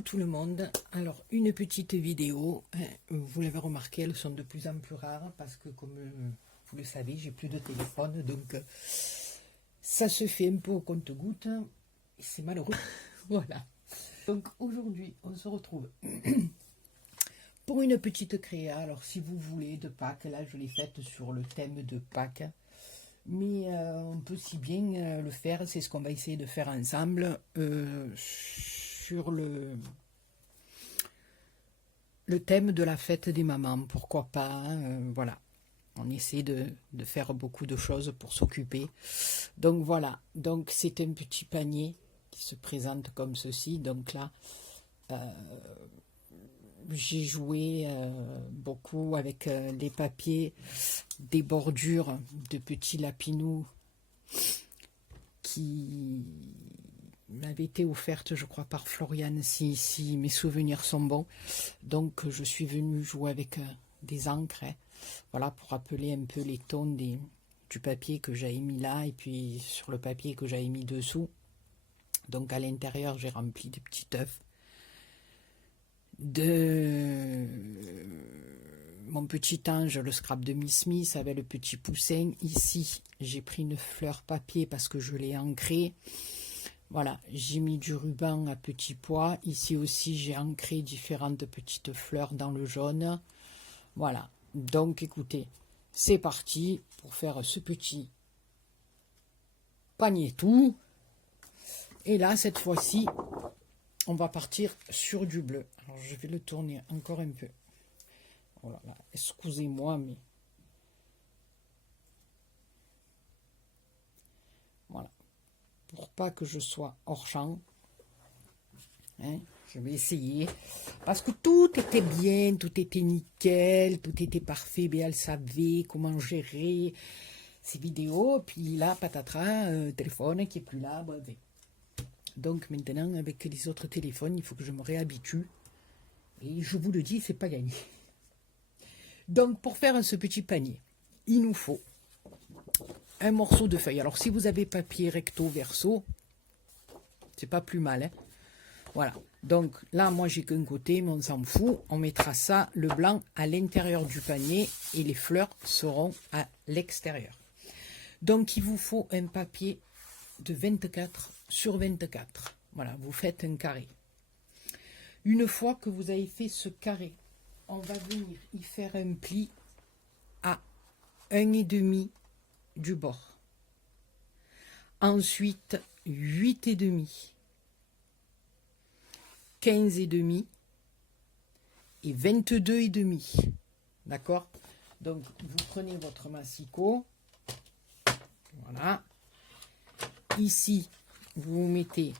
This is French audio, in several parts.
Coucou tout le monde. Alors une petite vidéo, hein, vous l'avez remarqué, elles sont de plus en plus rares parce que comme vous le savez, j'ai plus de téléphone, donc ça se fait un peu au compte-gouttes et c'est malheureux. Voilà. Donc aujourd'hui, on se retrouve pour une petite créa. Alors si vous voulez de Pâques, là je l'ai faite sur le thème de Pâques. Mais on peut si bien le faire, c'est ce qu'on va essayer de faire ensemble sur le thème de la fête des mamans. Pourquoi pas, hein, voilà. On essaie de faire beaucoup de choses pour s'occuper. Donc voilà, donc c'est un petit panier qui se présente comme ceci. Donc là, j'ai joué beaucoup avec les papiers, des bordures de petits lapinous qui m'avaient été offertes, je crois, par Floriane, si mes souvenirs sont bons. Donc je suis venue jouer avec des encres, hein, voilà, pour rappeler un peu les tons du papier que j'avais mis là, et puis sur le papier que j'avais mis dessous. Donc à l'intérieur, j'ai rempli des petits œufs de mon petit ange, le scrap de Miss Smith avec le petit poussin. Ici, j'ai pris une fleur papier parce que je l'ai ancrée. Voilà, j'ai mis du ruban à petits pois. Ici aussi, j'ai ancré différentes petites fleurs dans le jaune. Voilà, donc écoutez, c'est parti pour faire ce petit panier tout. Et là, cette fois-ci, on va partir sur du bleu. Alors, je vais le tourner encore un peu. Oh là là, excusez-moi, mais... Voilà. Pour pas que je sois hors champ. Hein, je vais essayer. Parce que tout était bien, tout était nickel, tout était parfait. Béal savait comment gérer ces vidéos. Puis là, patatras, téléphone qui est plus là. Bref. Donc maintenant, avec les autres téléphones, il faut que je me réhabitue. Et je vous le dis, c'est pas gagné. Donc pour faire ce petit panier, il nous faut un morceau de feuille. Alors si vous avez papier recto verso, c'est pas plus mal, hein. Voilà. Donc là, moi j'ai qu'un côté, mais on s'en fout. On mettra ça, le blanc, à l'intérieur du panier et les fleurs seront à l'extérieur. Donc il vous faut un papier de 24 sur 24. Voilà, vous faites un carré. Une fois que vous avez fait ce carré, on va venir y faire un pli à 1,5 du bord. Ensuite, 8,5, 15,5 et 22,5. D'accord? Donc, vous prenez votre massicot. Voilà. Ici, vous vous mettez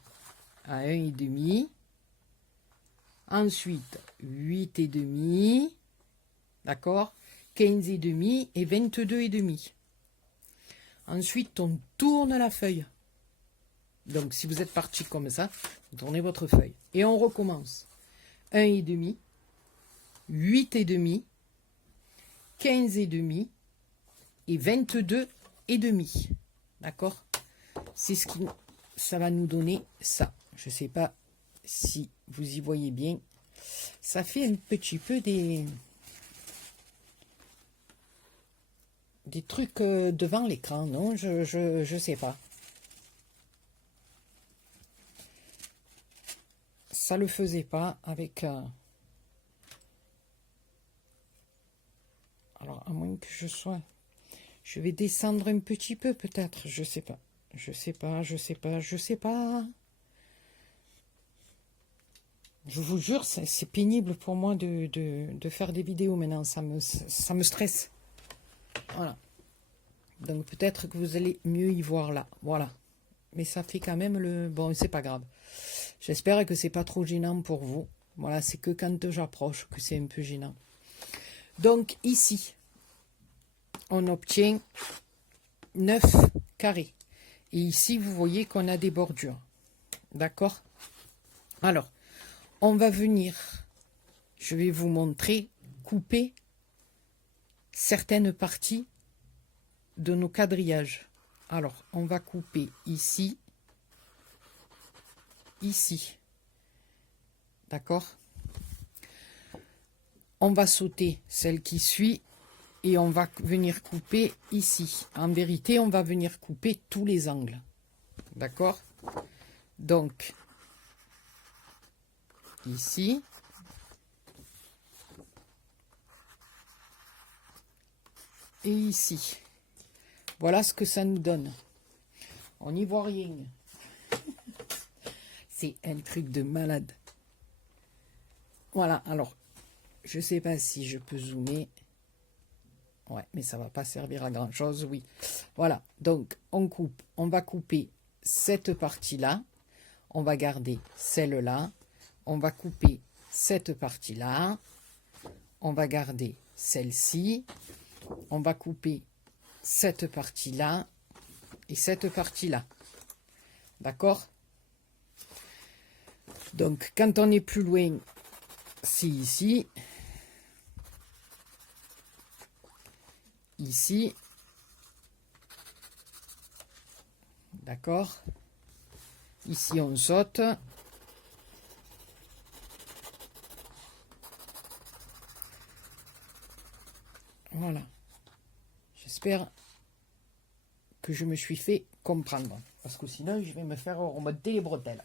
à 1,5. Ensuite, 8,5. D'accord? 15,5 et 22,5. Ensuite, on tourne la feuille. Donc, si vous êtes parti comme ça, vous tournez votre feuille. Et on recommence. 1,5, 8,5, 15,5 et 22,5. D'accord? C'est ce qui... Ça va nous donner ça. Je ne sais pas si vous y voyez bien. Ça fait un petit peu des trucs devant l'écran, non? Je sais pas. Ça le faisait pas avec... Alors, à moins que je sois... Je vais descendre un petit peu, peut-être. Je sais pas. Je sais pas. Je vous jure, c'est pénible pour moi de faire des vidéos maintenant. Ça me stresse. Voilà. Donc peut-être que vous allez mieux y voir là. Voilà. Mais ça fait quand même le... Bon, c'est pas grave. J'espère que c'est pas trop gênant pour vous. Voilà, c'est que quand j'approche que c'est un peu gênant. Donc ici, on obtient 9 carrés. Et ici, vous voyez qu'on a des bordures. D'accord? Alors, on va venir, je vais vous montrer, couper certaines parties de nos quadrillages. Alors, on va couper ici, ici. D'accord? On va sauter celle qui suit et on va venir couper ici. En vérité, on va venir couper tous les angles. D'accord? Donc, ici. Et ici. Voilà ce que ça nous donne. On n'y voit rien. C'est un truc de malade. Voilà, alors, je ne sais pas si je peux zoomer. Ouais, mais ça ne va pas servir à grand chose, oui. Voilà, donc on coupe, on va couper cette partie-là. On va garder celle-là. On va couper cette partie-là. On va garder celle-ci. On va couper cette partie-là et cette partie-là. D'accord? Donc, quand on est plus loin, c'est ici. Ici. D'accord? Ici, on saute. Voilà. J'espère que je me suis fait comprendre. Parce que sinon, je vais me faire remonter les bretelles.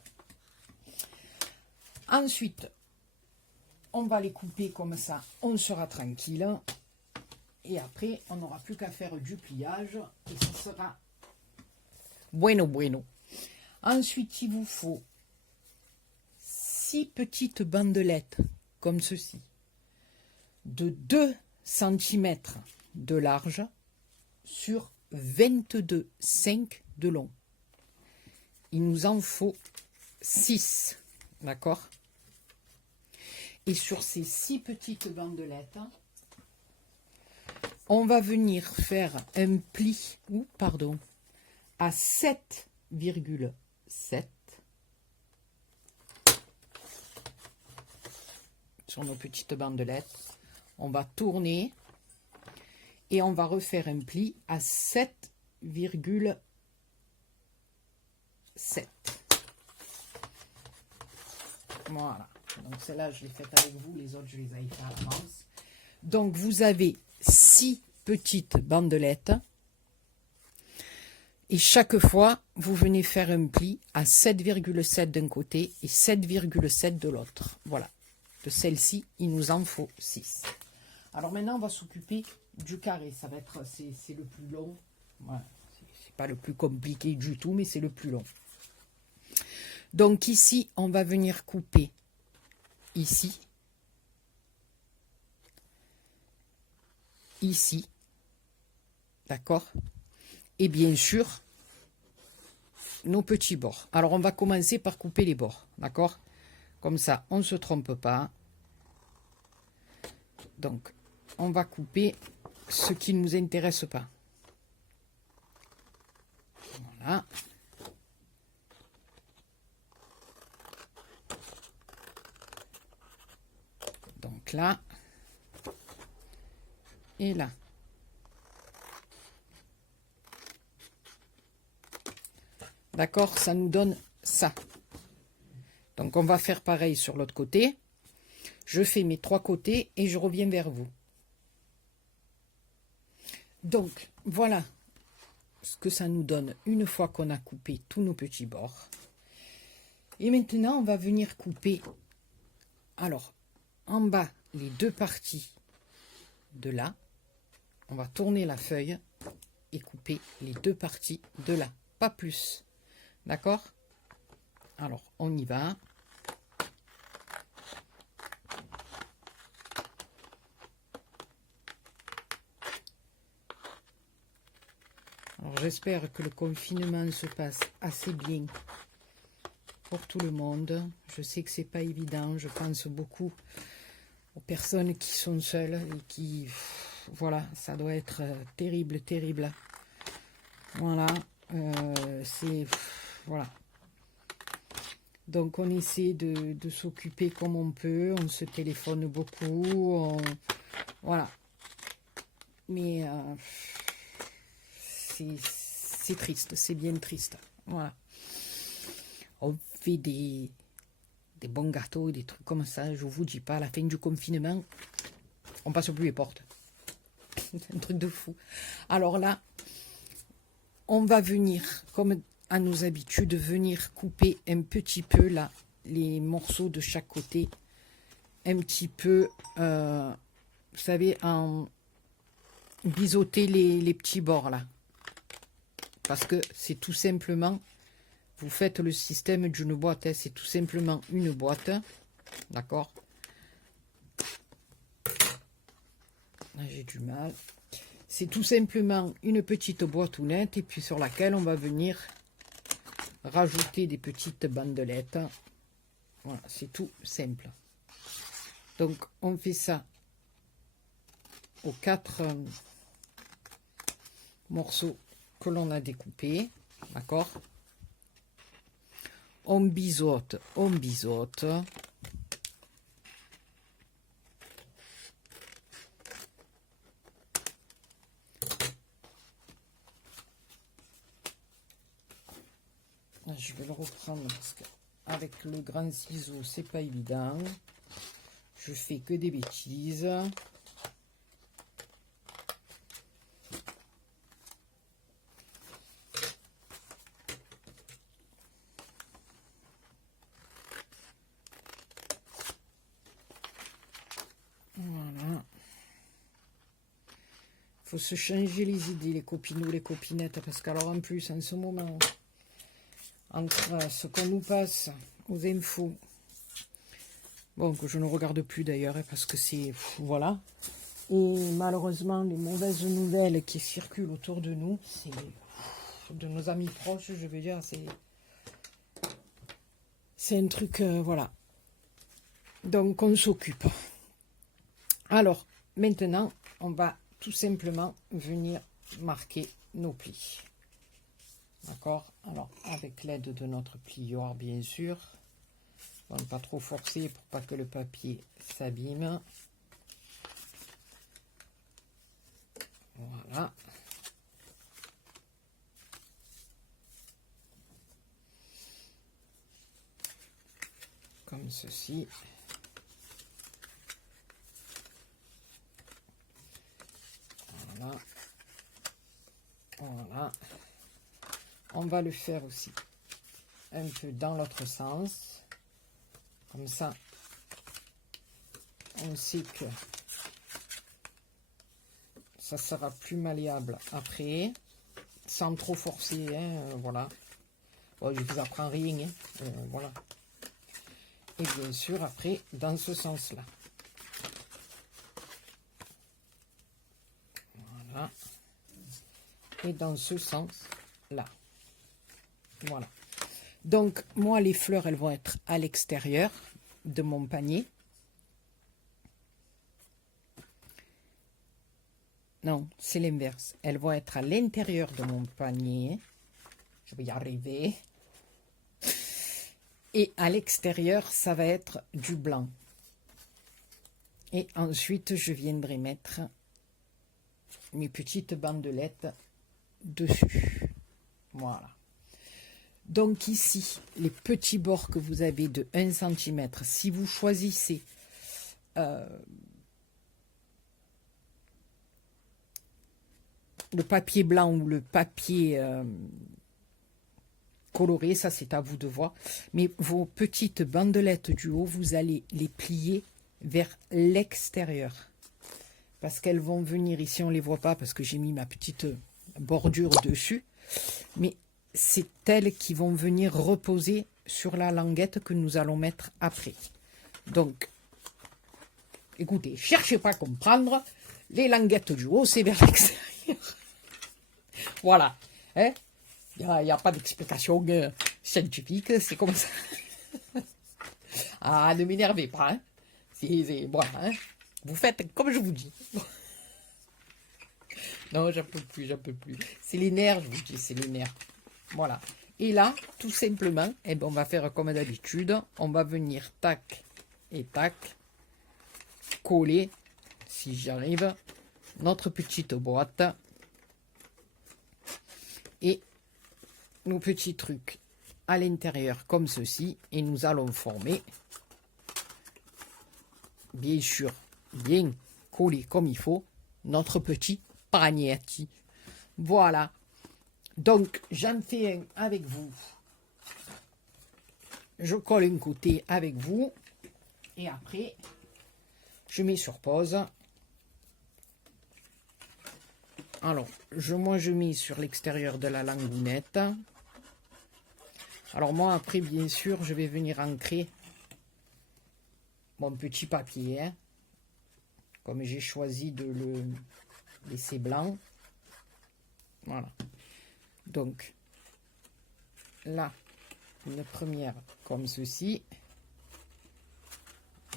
Ensuite, on va les couper comme ça. On sera tranquille. Et après, on n'aura plus qu'à faire du pliage. Et ce sera bueno, bueno. Ensuite, il vous faut 6 petites bandelettes comme ceci. De 2 cm de large sur 22,5 de long. Il nous en faut 6, d'accord? Et sur ces 6 petites bandelettes, on va venir faire un pli, à 7,7 sur nos petites bandelettes. On va tourner et on va refaire un pli à 7,7. Voilà. Donc celle-là, je l'ai faite avec vous. Les autres, je les avais fait à l'avance. Donc vous avez 6 petites bandelettes. Et chaque fois, vous venez faire un pli à 7,7 d'un côté et 7,7 de l'autre. Voilà. De celle-ci, il nous en faut 6. Alors maintenant, on va s'occuper du carré. Ça va être, c'est le plus long. Voilà. C'est pas le plus compliqué du tout, mais c'est le plus long. Donc ici, on va venir couper ici, ici, d'accord? Et bien sûr, nos petits bords. Alors, on va commencer par couper les bords, d'accord? Comme ça, on ne se trompe pas. Donc, on va couper ce qui ne nous intéresse pas. Voilà. Donc là, et là. D'accord, ça nous donne ça. Donc, on va faire pareil sur l'autre côté. Je fais mes 3 côtés et je reviens vers vous. Donc, voilà ce que ça nous donne une fois qu'on a coupé tous nos petits bords. Et maintenant, on va venir couper, alors, en bas, les 2 parties de là. On va tourner la feuille et couper les 2 parties de là. Pas plus. D'accord? Alors, on y va. Alors, j'espère que le confinement se passe assez bien pour tout le monde. Je sais que c'est pas évident. Je pense beaucoup aux personnes qui sont seules et qui... Voilà, ça doit être terrible, terrible. Voilà. C'est... Voilà. Donc, on essaie de s'occuper comme on peut. On se téléphone beaucoup. Voilà. Mais c'est triste. C'est bien triste. Voilà. On fait des des bons gâteaux, des trucs comme ça. Je vous dis pas, à la fin du confinement, on passe plus les portes. C'est un truc de fou. Alors là, on va venir, comme à nos habitudes, venir couper un petit peu là, les morceaux de chaque côté. Un petit peu, vous savez, en biseauter les petits bords là. Parce que c'est tout simplement, vous faites le système d'une boîte, hein, c'est tout simplement une boîte, d'accord? J'ai du mal. C'est tout simplement une petite boîte honnête et puis sur laquelle on va venir rajouter des petites bandelettes. Voilà, c'est tout simple. Donc on fait ça aux 4 morceaux que l'on a découpés, d'accord? On biseaute, on biseaute. Je vais le reprendre parce que avec le grand ciseau, c'est pas évident. Je fais que des bêtises. Voilà. Faut se changer les idées, les copinous, les copinettes, parce qu'alors en plus, en ce moment, entre ce qu'on nous passe aux infos, bon, que je ne regarde plus d'ailleurs, parce que c'est, voilà, et malheureusement, les mauvaises nouvelles qui circulent autour de nous, c'est de nos amis proches, je veux dire, c'est un truc, voilà. Donc, on s'occupe. Alors, maintenant, on va tout simplement venir marquer nos plis. D'accord? Alors, avec l'aide de notre plioir, bien sûr. On ne pas trop forcer pour pas que le papier s'abîme. Voilà. Comme ceci. Voilà. Voilà. On va le faire aussi un peu dans l'autre sens. Comme ça, on sait que ça sera plus malléable après, sans trop forcer, hein, voilà. Bon, je vous apprends rien, hein, voilà. Et bien sûr, après, dans ce sens-là. Voilà. Et dans ce sens-là. Voilà. Donc, moi, les fleurs, elles vont être à l'extérieur de mon panier. Non, c'est l'inverse. Elles vont être à l'intérieur de mon panier. Je vais y arriver. Et à l'extérieur, ça va être du blanc. Et ensuite, je viendrai mettre mes petites bandelettes dessus. Voilà. Donc ici, les petits bords que vous avez de 1 cm, si vous choisissez le papier blanc ou le papier coloré, ça c'est à vous de voir. Mais vos petites bandelettes du haut, vous allez les plier vers l'extérieur. Parce qu'elles vont venir ici, on ne les voit pas parce que j'ai mis ma petite bordure dessus. Mais c'est elles qui vont venir reposer sur la languette que nous allons mettre après. Donc, écoutez, cherchez pas à comprendre. Les languettes du haut, c'est vers l'extérieur. Voilà. Hein? Il n'y a pas d'explication scientifique, c'est comme ça. Ah, ne m'énervez pas. Hein? Voilà, hein? Vous faites comme je vous dis. Non, j'en peux plus, j'en peux plus. C'est les nerfs, je vous dis, c'est les nerfs. Voilà. Et là, tout simplement, eh ben, on va faire comme d'habitude. On va venir tac et tac coller, si j'y arrive, notre petite boîte et nos petits trucs à l'intérieur comme ceci. Et nous allons former bien sûr, bien coller comme il faut notre petit pagnetti. Voilà. Donc, j'en fais un avec vous. Je colle un côté avec vous. Et après, je mets sur pause. Alors, moi, je mets sur l'extérieur de la langounette. Alors, moi, après, bien sûr, je vais venir ancrer mon petit papier. Hein, comme j'ai choisi de le laisser blanc. Voilà. Donc, là, une première comme ceci.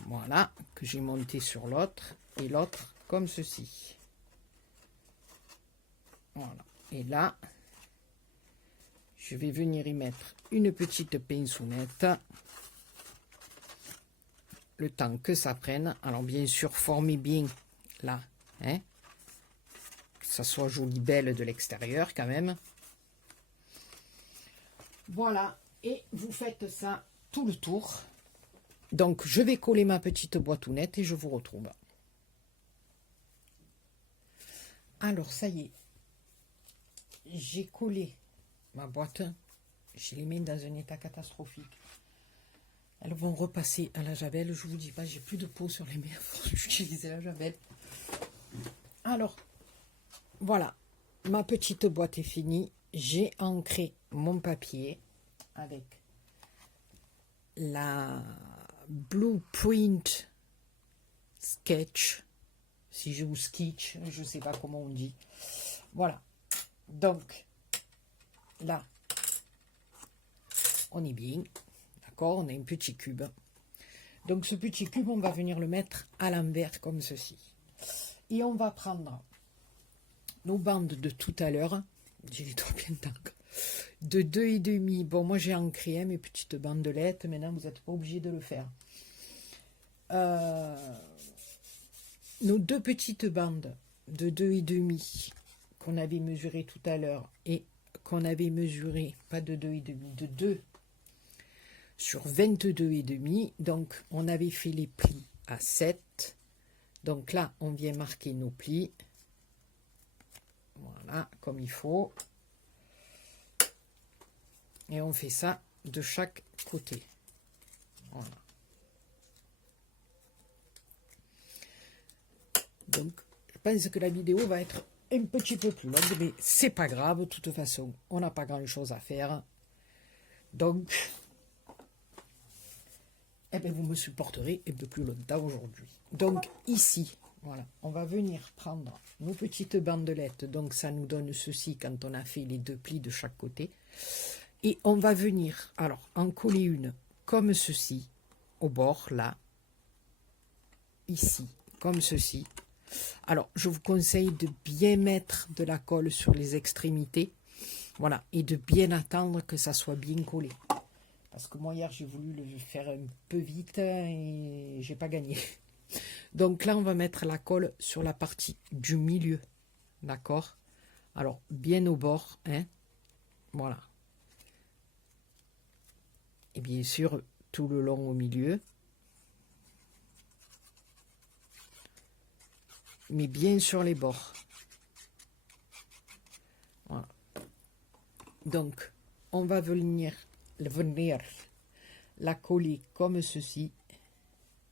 Voilà, que j'ai monté sur l'autre. Et l'autre comme ceci. Voilà. Et là, je vais venir y mettre une petite pinceonnette. Le temps que ça prenne. Alors, bien sûr, formez bien là. Hein, que ça soit joli, belle de l'extérieur quand même. Voilà. Et vous faites ça tout le tour. Donc, je vais coller ma petite boîtounette et je vous retrouve. Alors, ça y est. J'ai collé ma boîte. Je les mets dans un état catastrophique. Elles vont repasser à la javel. Je vous dis pas, j'ai plus de peau sur les mains. Faut utiliser la javel. Alors, voilà. Ma petite boîte est finie. J'ai ancré mon papier avec la Blueprint Sketch. Si je vous sketch, je ne sais pas comment on dit. Voilà. Donc, là, on est bien. D'accord, on a un petit cube. Donc, ce petit cube, on va venir le mettre à l'envers comme ceci. Et on va prendre nos bandes de tout à l'heure. J'ai les doigts bien tangles. De 2,5. Bon, moi, j'ai ancré mes petites bandelettes. Maintenant, vous n'êtes pas obligé de le faire. Nos deux petites bandes de 2,5 qu'on avait mesuré tout à l'heure et qu'on avait mesuré, pas de 2,5, de 2 sur 22,5. Donc, on avait fait les plis à 7. Donc là, on vient marquer nos plis. Voilà, comme il faut. Et on fait ça de chaque côté. Voilà. Donc, je pense que la vidéo va être un petit peu plus longue, mais c'est pas grave. De toute façon, on n'a pas grand-chose à faire. Donc, eh bien, vous me supporterez un peu plus longtemps aujourd'hui. Donc, ici, voilà, on va venir prendre nos petites bandelettes. Donc, ça nous donne ceci quand on a fait les deux plis de chaque côté. Et on va venir, alors, en coller une comme ceci, au bord, là, ici, comme ceci. Alors, je vous conseille de bien mettre de la colle sur les extrémités. Voilà, et de bien attendre que ça soit bien collé. Parce que moi, hier, j'ai voulu le faire un peu vite et j'ai pas gagné. Donc là, on va mettre la colle sur la partie du milieu. D'accord? Alors, bien au bord, hein? Voilà. Et bien sûr, tout le long au milieu. Mais bien sur les bords. Voilà. Donc, on va venir la coller comme ceci.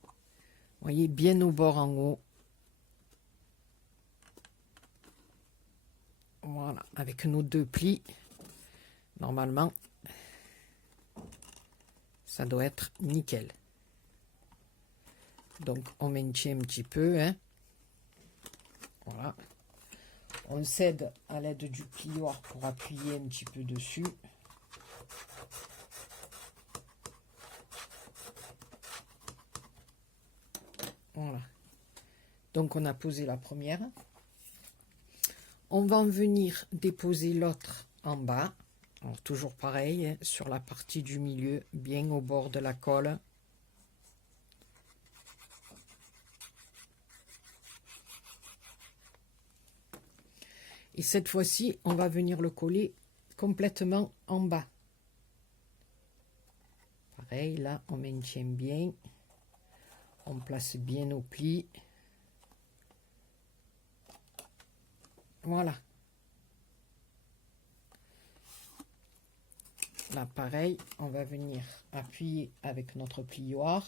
Vous voyez, bien au bord en haut. Voilà, avec nos deux plis. Normalement, ça doit être nickel. Donc, on maintient un petit peu, hein. Voilà. On cède à l'aide du plioir pour appuyer un petit peu dessus. Voilà. Donc, on a posé la première. On va en venir déposer l'autre en bas. Alors, toujours pareil, hein, sur la partie du milieu, bien au bord de la colle. Et cette fois-ci, on va venir le coller complètement en bas. Pareil, là, on maintient bien. On place bien nos plis. Voilà. Là, pareil, on va venir appuyer avec notre plioir.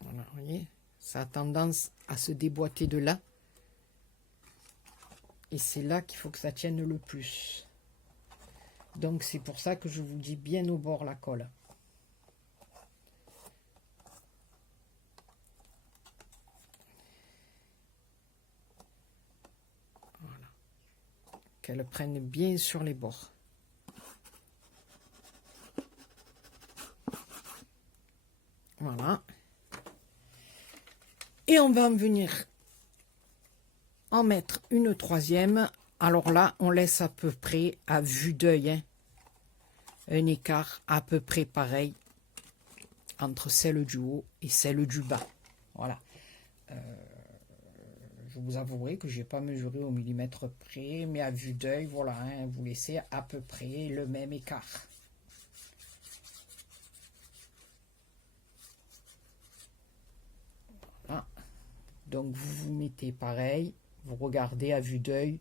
Voilà, vous voyez, ça a tendance à se déboîter de là. Et c'est là qu'il faut que ça tienne le plus. Donc, c'est pour ça que je vous dis bien au bord la colle. Qu'elle prenne bien sur les bords. Voilà. Et on va en venir en mettre une troisième. Alors là, on laisse à peu près, à vue d'œil, hein, un écart à peu près pareil entre celle du haut et celle du bas. Voilà. Je vous avouerai que je n'ai pas mesuré au millimètre près, mais à vue d'œil, voilà, hein, vous laissez à peu près le même écart. Voilà. Donc vous vous mettez pareil, vous regardez à vue d'œil.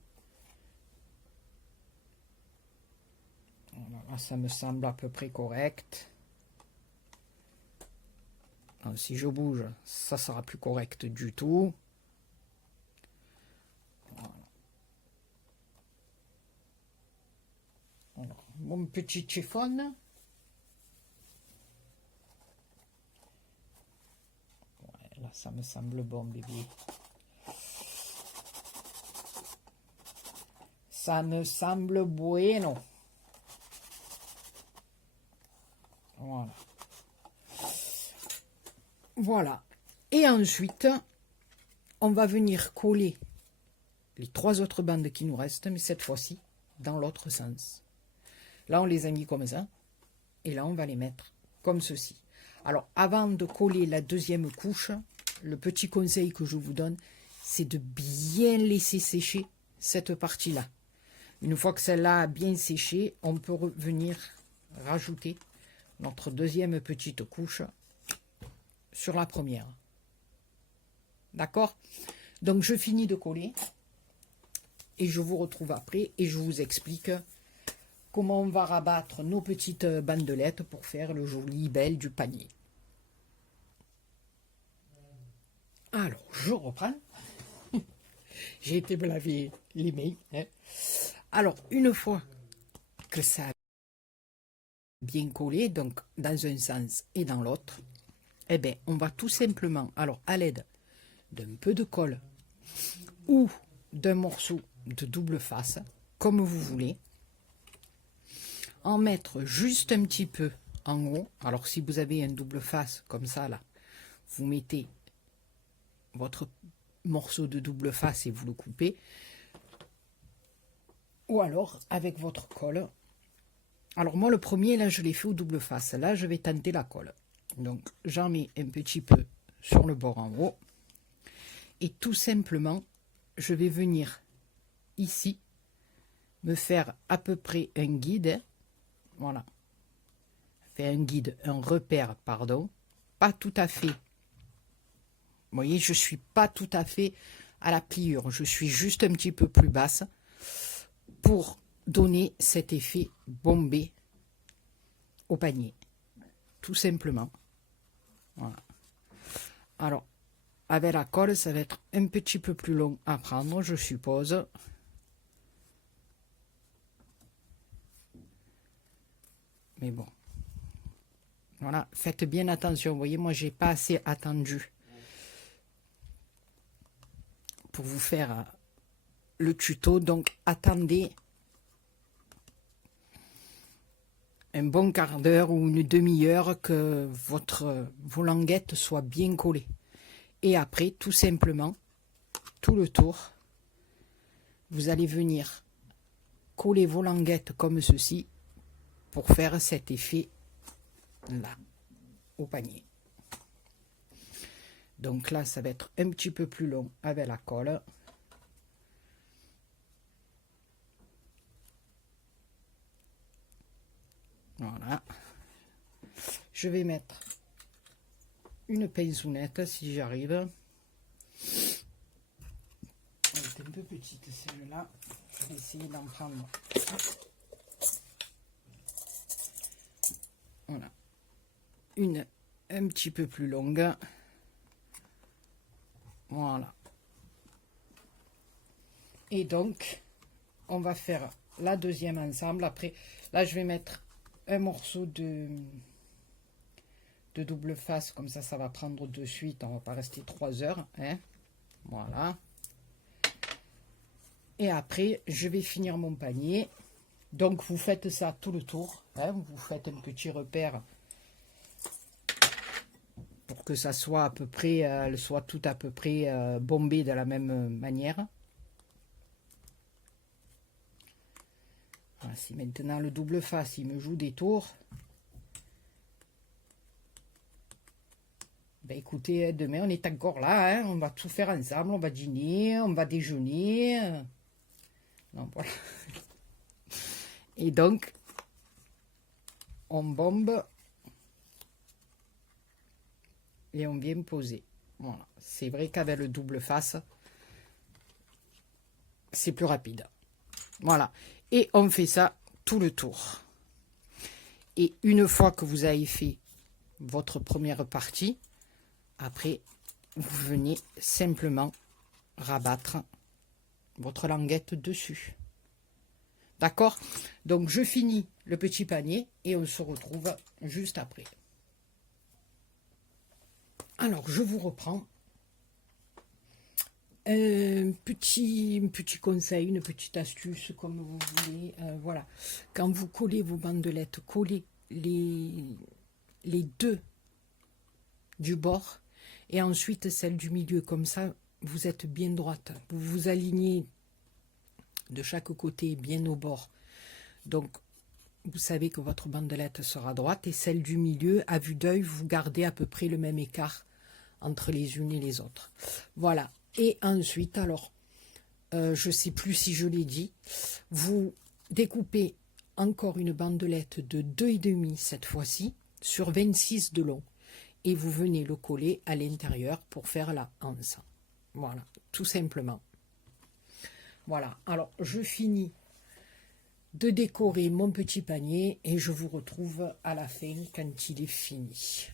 Voilà, là, ça me semble à peu près correct. Alors, si je bouge, ça sera plus correct du tout. Alors, mon petit chiffon. Ouais, là, ça me semble bon, bébé. Ça me semble bueno. Voilà. Voilà. Et ensuite, on va venir coller les 3 autres bandes qui nous restent, mais cette fois-ci, dans l'autre sens. Là, on les a mis comme ça. Et là, on va les mettre comme ceci. Alors, avant de coller la deuxième couche, le petit conseil que je vous donne, c'est de bien laisser sécher cette partie-là. Une fois que celle-là a bien séché, on peut venir rajouter notre deuxième petite couche sur la première. D'accord? Donc, je finis de coller et je vous retrouve après et je vous explique comment on va rabattre nos petites bandelettes pour faire le joli bel du panier. Alors, je reprends. J'ai été me laver les mains. Hein. Alors, une fois que ça a bien collé, donc dans un sens et dans l'autre, eh bien, on va tout simplement, alors à l'aide d'un peu de colle ou d'un morceau de double face, comme vous voulez, en mettre juste un petit peu en haut. Alors, si vous avez un double face comme ça, là, vous mettez votre morceau de double face et vous le coupez. Ou alors, avec votre colle. Alors, moi, le premier, là, je l'ai fait au double face. Là, je vais tenter la colle. Donc, j'en mets un petit peu sur le bord en haut. Et tout simplement, je vais venir ici me faire à peu près un guide. Voilà. Faire un guide, un repère, pardon. Pas tout à fait. Vous voyez, je ne suis pas tout à fait à la pliure. Je suis juste un petit peu plus basse pour donner cet effet bombé au panier. Tout simplement. Voilà. Alors, avec la colle, ça va être un petit peu plus long à prendre, je suppose. Mais bon. Voilà, faites bien attention. Vous voyez, moi, j'ai pas assez attendu pour vous faire le tuto. Donc, attendez un bon quart d'heure ou une demi-heure que vos languettes soient bien collées. Et après, tout simplement, tout le tour, vous allez venir coller vos languettes comme ceci pour faire cet effet là, au panier. Donc là, ça va être un petit peu plus long avec la colle. Voilà. Je vais mettre une pinceonnette si j'arrive. Elle est un peu petite celle-là. Je vais essayer d'en prendre. Voilà. Une un petit peu plus longue. Voilà. Et donc, on va faire la deuxième ensemble. Après, là, je vais mettre un morceau de double face. Comme ça va prendre de suite. On va pas rester 3 heures. Hein. Voilà. Et après, je vais finir mon panier. Donc, vous faites ça tout le tour. Hein. Vous faites un petit repère pour que ça soit à peu près, elle soit tout à peu près bombée de la même manière. Voilà, si maintenant le double face, il me joue des tours, ben écoutez, demain on est encore là, hein, on va tout faire ensemble, on va dîner, on va déjeuner. Non, voilà. Et donc, on bombe et on vient poser. Voilà. C'est vrai qu'avec le double face, c'est plus rapide. Voilà. Et on fait ça tout le tour. Et une fois que vous avez fait votre première partie, après, vous venez simplement rabattre votre languette dessus. D'accord? Donc, je finis le petit panier et on se retrouve juste après. Alors, je vous reprends. Un petit conseil, une petite astuce, comme vous voulez. Voilà. Quand vous collez vos bandelettes, collez les deux du bord et ensuite celle du milieu. Comme ça, vous êtes bien droite. Vous vous alignez de chaque côté bien au bord. Donc, vous savez que votre bandelette sera droite et celle du milieu, à vue d'œil, vous gardez à peu près le même écart entre les unes et les autres. Voilà. Et ensuite, alors, je ne sais plus si je l'ai dit, vous découpez encore une bandelette de 2,5 cette fois-ci, sur 26 de long. Et vous venez le coller à l'intérieur pour faire la anse. Voilà, tout simplement. Voilà, alors je finis de décorer mon petit panier et je vous retrouve à la fin quand il est fini.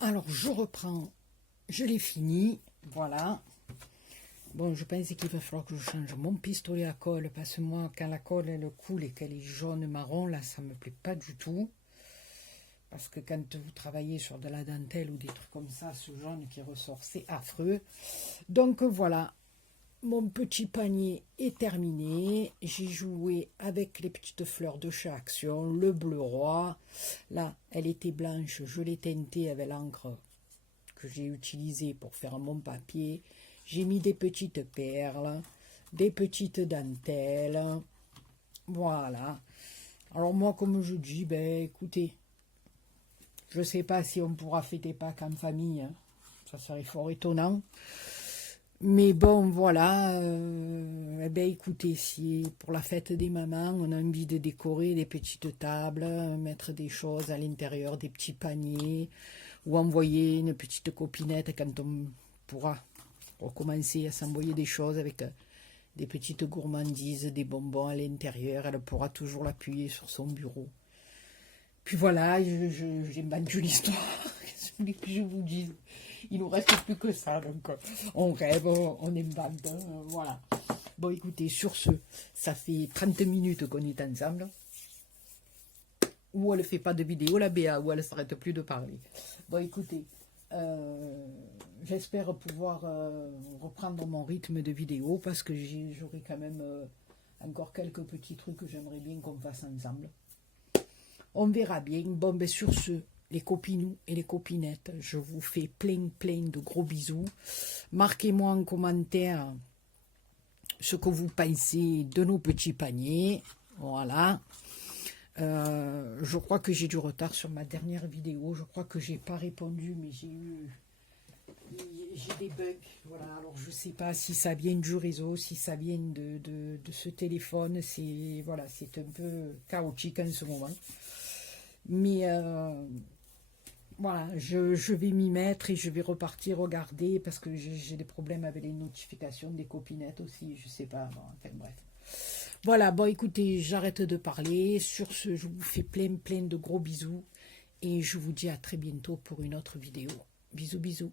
Alors, je reprends. Je l'ai fini, voilà. Bon, je pense qu'il va falloir que je change mon pistolet à colle, parce que moi, quand la colle, elle coule et qu'elle est jaune-marron, là, ça ne me plaît pas du tout. Parce que quand vous travaillez sur de la dentelle ou des trucs comme ça, ce jaune qui ressort, c'est affreux. Donc, voilà, mon petit panier est terminé. J'ai joué avec les petites fleurs de chez Action, le bleu roi. Là, elle était blanche, je l'ai teintée avec l'encre que j'ai utilisé pour faire mon papier. J'ai mis des petites perles, des petites dentelles. Voilà. Alors moi, comme je dis, ben écoutez, je ne sais pas si on pourra fêter Pâques en famille. Hein. Ça serait fort étonnant. Mais bon, voilà. Eh ben écoutez, si pour la fête des mamans, on a envie de décorer des petites tables, mettre des choses à l'intérieur, des petits paniers, ou envoyer une petite copinette quand on pourra recommencer à s'envoyer des choses avec des petites gourmandises, des bonbons à l'intérieur. Elle pourra toujours l'appuyer sur son bureau. Puis voilà, j'ai battu l'histoire. Qu'est-ce que vous voulez que je vous dise? Il nous reste plus que ça, donc on rêve, on est bande, voilà. Bon, écoutez, sur ce, ça fait 30 minutes qu'on est ensemble. Ou elle ne fait pas de vidéo, la Béa, ou elle ne s'arrête plus de parler. Bon, écoutez, j'espère pouvoir reprendre mon rythme de vidéo, parce que j'aurai quand même encore quelques petits trucs que j'aimerais bien qu'on fasse ensemble. On verra bien. Bon, ben sur ce, les copinous et les copinettes, je vous fais plein de gros bisous. Marquez-moi en commentaire ce que vous pensez de nos petits paniers. Voilà. Je crois que j'ai du retard sur ma dernière vidéo. Je crois que j'ai pas répondu, mais j'ai eu j'ai des bugs, voilà. Alors je sais pas si ça vient du réseau, si ça vient de ce téléphone. C'est voilà, c'est un peu chaotique en ce moment. Mais voilà, je vais m'y mettre et je vais repartir regarder parce que j'ai des problèmes avec les notifications des copinettes aussi. Je sais pas. Bon, enfin bref. Voilà, bon écoutez, j'arrête de parler. Sur ce, je vous fais plein de gros bisous et je vous dis à très bientôt pour une autre vidéo. Bisous, bisous.